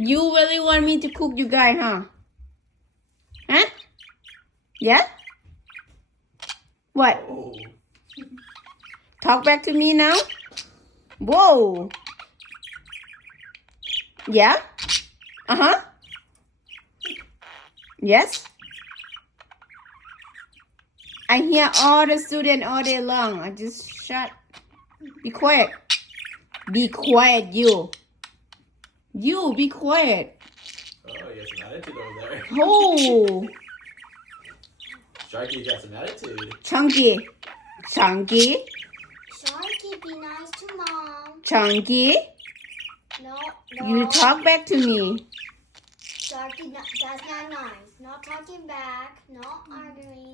You really want me to cook you guys, huh? Huh? Yeah? What? Oh. Talk back to me now? Whoa. Yeah? Uh-huh. Yes? I hear all the students all day long. I just shut. Be quiet. Be quiet, you. You, be quiet. Oh, you got some attitude over there. Oh, Sharky, you got some attitude. Chunky. Chunky. Sharky, be nice to mom. Chunky. No. You talk back to me. Sharky, that's not nice. Not talking back. Not arguing.